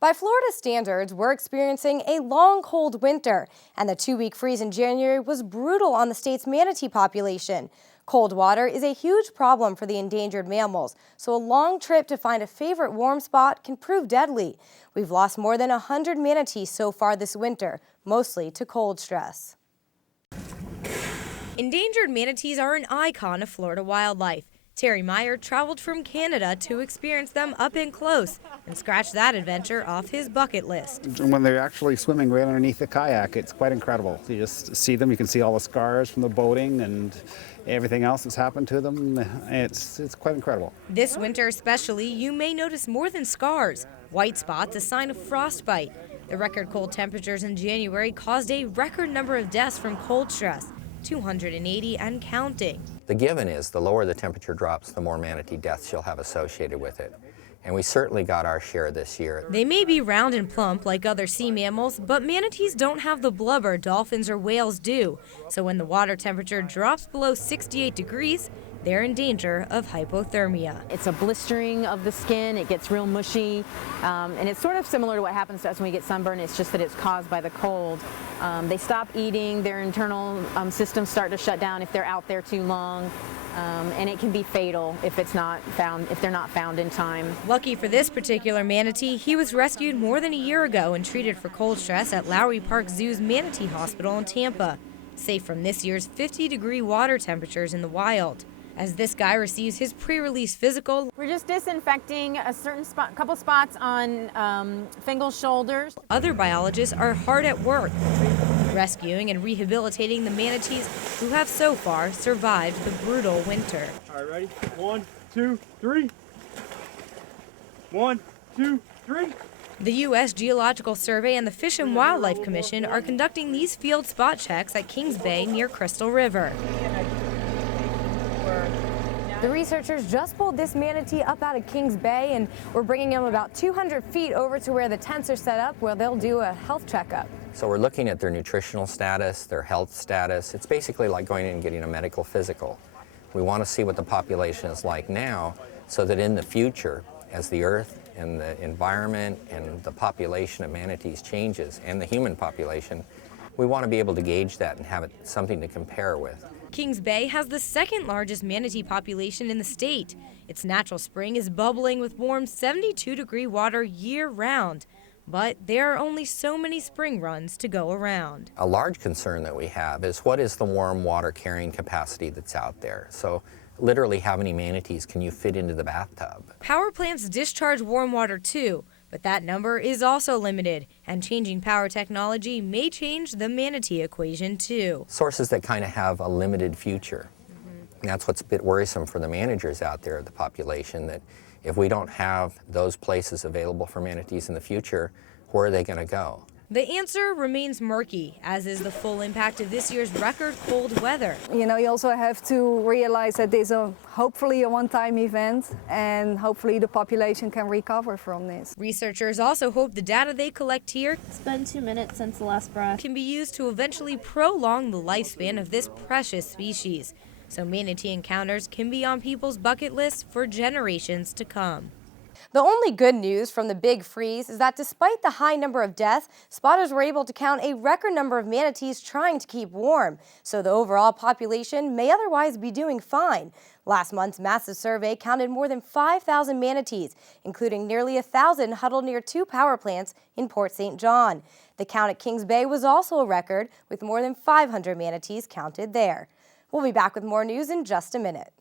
By Florida standards, we're experiencing a long, cold winter, and the 2-week freeze in January was brutal on the state's manatee population. Cold water is a huge problem for the endangered mammals, so a long trip to find a favorite warm spot can prove deadly. We've lost more than 100 manatees so far this winter, mostly to cold stress. Endangered manatees are an icon of Florida wildlife. Terry Meyer traveled from Canada to experience them up and close and scratch that adventure off his bucket list. When they're actually swimming right underneath the kayak, it's quite incredible. You just see them, you can see all the scars from the boating and everything else that's happened to them. It's quite incredible. This winter especially, you may notice more than scars. White spots, a sign of frostbite. The record cold temperatures in January caused a record number of deaths from cold stress, 280 and counting. The given is the lower the temperature drops, the more manatee deaths you'll have associated with it. And we certainly got our share this year. They may be round and plump like other sea mammals, but manatees don't have the blubber dolphins or whales do. So when the water temperature drops below 68 degrees, they're in danger of hypothermia. It's a blistering of the skin, it gets real mushy, and it's sort of similar to what happens to us when we get sunburn. It's just that it's caused by the cold. They stop eating, their internal systems start to shut down if they're out there too long, and it can be fatal if they're not found in time. Lucky for this particular manatee, he was rescued more than a year ago and treated for cold stress at Lowry Park Zoo's Manatee Hospital in Tampa, safe from this year's 50-degree water temperatures in the wild. As this guy receives his pre-release physical, we're just disinfecting a certain couple spots on Fingal's shoulders. Other biologists are hard at work, rescuing and rehabilitating the manatees who have so far survived the brutal winter. All right, ready? 1, 2, 3. 1, 2, 3. The U.S. Geological Survey and the Fish and Wildlife Commission are conducting these field spot checks at Kings Bay near Crystal River. The researchers just pulled this manatee up out of Kings Bay, and we're bringing him about 200 feet over to where the tents are set up, where they'll do a health checkup. So we're looking at their nutritional status, their health status. It's basically like going in and getting a medical physical. We want to see what the population is like now, so that in the future, as the earth and the environment and the population of manatees changes, and the human population, we want to be able to gauge that and have something to compare with. Kings Bay has the second largest manatee population in the state. Its natural spring is bubbling with warm 72-degree water year-round, but there are only so many spring runs to go around. A large concern that we have is what is the warm water carrying capacity that's out there? So literally how many manatees can you fit into the bathtub? Power plants discharge warm water too, but that number is also limited, and changing power technology may change the manatee equation too. Sources that kind of have a limited future. And that's what's a bit worrisome for the managers out there of the population, that if we don't have those places available for manatees in the future, where are they going to go? The answer remains murky, as is the full impact of this year's record cold weather. You know, you also have to realize that this is hopefully a one-time event, and hopefully the population can recover from this. Researchers also hope the data they collect here, it's been 2 minutes since the last breath, can be used to eventually prolong the lifespan of this precious species, so manatee encounters can be on people's bucket lists for generations to come. The only good news from the big freeze is that despite the high number of deaths, spotters were able to count a record number of manatees trying to keep warm, so the overall population may otherwise be doing fine. Last month's massive survey counted more than 5,000 manatees, including nearly 1,000 huddled near 2 power plants in Port St. John. The count at Kings Bay was also a record, with more than 500 manatees counted there. We'll be back with more news in just a minute.